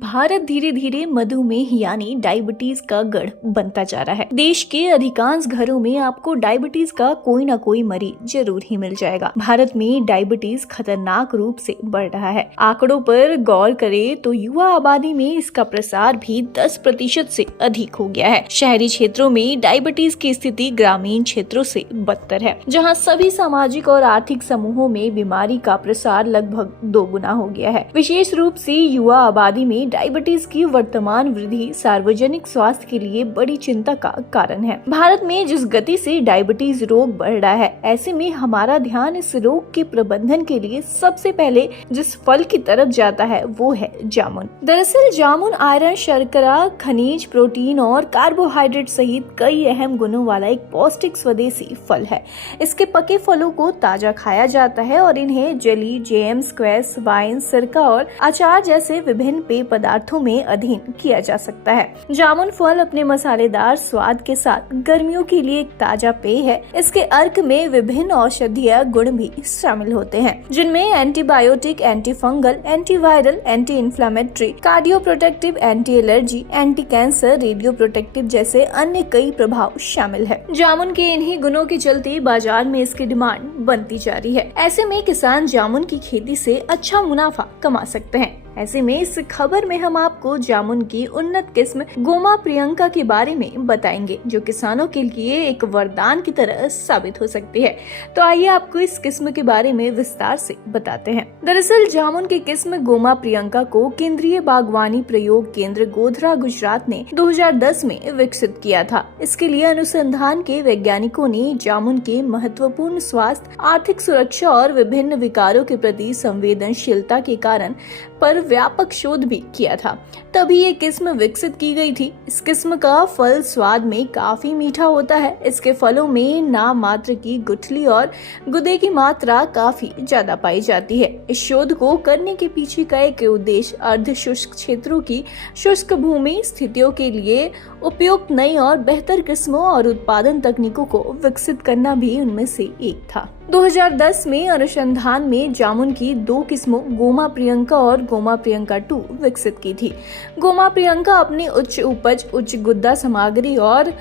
भारत धीरे धीरे मधुमेह यानी डायबिटीज का गढ़ बनता जा रहा है। देश के अधिकांश घरों में आपको डायबिटीज का कोई ना कोई मरीज जरूर ही मिल जाएगा। भारत में डायबिटीज खतरनाक रूप से बढ़ रहा है। आंकड़ों पर गौर करें तो युवा आबादी में इसका प्रसार भी 10% से अधिक हो गया है। शहरी क्षेत्रों में डायबिटीज की स्थिति ग्रामीण क्षेत्रों से बदतर है, जहाँ सभी सामाजिक और आर्थिक समूहों में बीमारी का प्रसार लगभग 2 गुना हो गया है। विशेष रूप से युवा आबादी में डायबिटीज की वर्तमान वृद्धि सार्वजनिक स्वास्थ्य के लिए बड़ी चिंता का कारण है। भारत में जिस गति से डायबिटीज रोग बढ़ रहा है, ऐसे में हमारा ध्यान इस रोग के प्रबंधन के लिए सबसे पहले जिस फल की तरफ जाता है वो है जामुन। दरअसल जामुन आयरन, शर्करा, खनिज, प्रोटीन और कार्बोहाइड्रेट सहित कई अहम गुणों वाला एक पौष्टिक स्वदेशी फल है। इसके पके फलों को ताजा खाया जाता है और इन्हें जेली, जैम, स्क्वैश, वाइन, सिरका और अचार जैसे विभिन्न पेय पदार्थों में अधीन किया जा सकता है। जामुन फल अपने मसालेदार स्वाद के साथ गर्मियों के लिए एक ताजा पेय है। इसके अर्क में विभिन्न औषधीय गुण भी शामिल होते हैं, जिनमें antibiotic, anti fungal, antiviral, anti inflammatory, cardio protective, anti allergy, anti cancer, radio protective जैसे अन्य कई प्रभाव शामिल है। जामुन के इन्हीं गुणों के चलते बाजार में इसकी डिमांड बनती जा रही है। ऐसे में किसान जामुन की खेती से अच्छा मुनाफा कमा सकते हैं। ऐसे में इस खबर में हम आपको जामुन की उन्नत किस्म गोमा प्रियंका के बारे में बताएंगे, जो किसानों के लिए एक वरदान की तरह साबित हो सकती है। तो आइए आपको इस किस्म के बारे में विस्तार से बताते हैं। दरअसल जामुन की किस्म गोमा प्रियंका को केंद्रीय बागवानी प्रयोग केंद्र गोधरा, गुजरात ने 2010 में विकसित किया था। इसके लिए अनुसंधान के वैज्ञानिकों ने जामुन के महत्वपूर्ण स्वास्थ्य, आर्थिक सुरक्षा और विभिन्न विकारों के प्रति संवेदनशीलता के कारण पर व्यापक शोध भी किया था, तभी ये किस्म विकसित की गई थी। इस किस्म का फल स्वाद में काफी मीठा होता है। इसके फलों में नाम मात्र की गुठली और गुदे की मात्रा काफी ज्यादा पाई जाती है। इस शोध को करने के पीछे का एक उद्देश्य अर्ध शुष्क क्षेत्रों की शुष्क भूमि स्थितियों के लिए उपयुक्त नई और बेहतर किस्मों और उत्पादन तकनीकों को विकसित करना भी उनमें से एक था। 2010 में अनुसंधान में जामुन की 2 किस्मों गोमा प्रियंका और गोमा प्रियंका 2 विकसित की थी। गोमा प्रियंका अपनी उच्च उपज, उच्च गुद्दा सामग्री और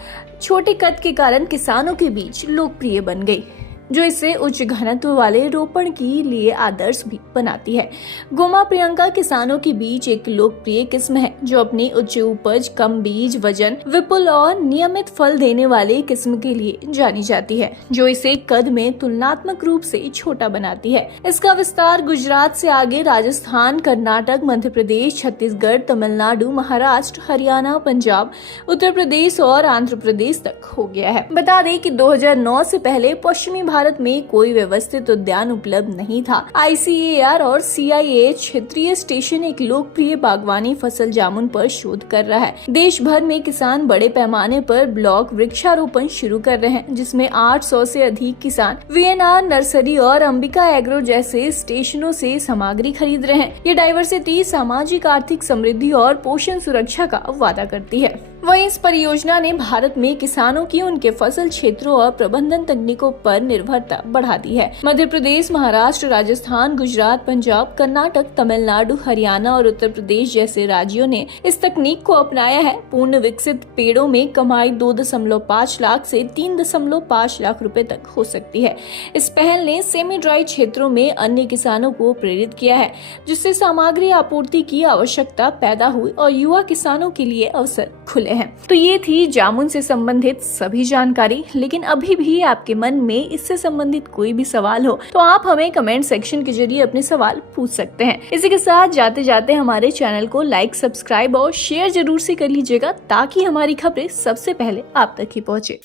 छोटे कद के कारण किसानों के बीच लोकप्रिय बन गई, जो इसे उच्च घनत्व वाले रोपण के लिए आदर्श भी बनाती है। गोमा प्रियंका किसानों के बीच एक लोकप्रिय किस्म है, जो अपनी उच्च उपज, कम बीज वजन, विपुल और नियमित फल देने वाले किस्म के लिए जानी जाती है, जो इसे कद में तुलनात्मक रूप से छोटा बनाती है। इसका विस्तार गुजरात से आगे राजस्थान, कर्नाटक, मध्य प्रदेश, छत्तीसगढ़, तमिलनाडु, महाराष्ट्र, हरियाणा, पंजाब, उत्तर प्रदेश और आंध्र प्रदेश तक हो गया है। बता दें कि 2009 से पहले पश्चिमी भारत में कोई व्यवस्थित उद्यान उपलब्ध नहीं था। ICAR और CIH क्षेत्रीय स्टेशन एक लोकप्रिय बागवानी फसल जामुन पर शोध कर रहा है। देश भर में किसान बड़े पैमाने पर ब्लॉक वृक्षारोपण शुरू कर रहे हैं, जिसमें 800 से अधिक किसान VNR नर्सरी और अंबिका एग्रो जैसे स्टेशनों से सामग्री खरीद रहे हैं। ये डाइवर्सिटी सामाजिक, आर्थिक समृद्धि और पोषण सुरक्षा का वादा करती है। वहीं इस परियोजना ने भारत में किसानों की उनके फसल क्षेत्रों और प्रबंधन तकनीकों पर निर्भरता बढ़ा दी है। मध्य प्रदेश, महाराष्ट्र, राजस्थान, गुजरात, पंजाब, कर्नाटक, तमिलनाडु, हरियाणा और उत्तर प्रदेश जैसे राज्यों ने इस तकनीक को अपनाया है। पूर्ण विकसित पेड़ों में कमाई 2.5 लाख से 3.5 लाख रुपए तक हो सकती है। इस पहल ने सेमी ड्राई क्षेत्रों में अन्य किसानों को प्रेरित किया है, जिससे सामग्री आपूर्ति की आवश्यकता पैदा हुई और युवा किसानों के लिए अवसर खुले हैं। तो ये थी जामुन से संबंधित सभी जानकारी। लेकिन अभी भी आपके मन में इससे संबंधित कोई भी सवाल हो तो आप हमें कमेंट सेक्शन के जरिए अपने सवाल पूछ सकते हैं। इसी के साथ जाते जाते हमारे चैनल को लाइक, सब्सक्राइब और शेयर जरूर से कर लीजिएगा, ताकि हमारी खबरें सबसे पहले आप तक ही पहुंचे।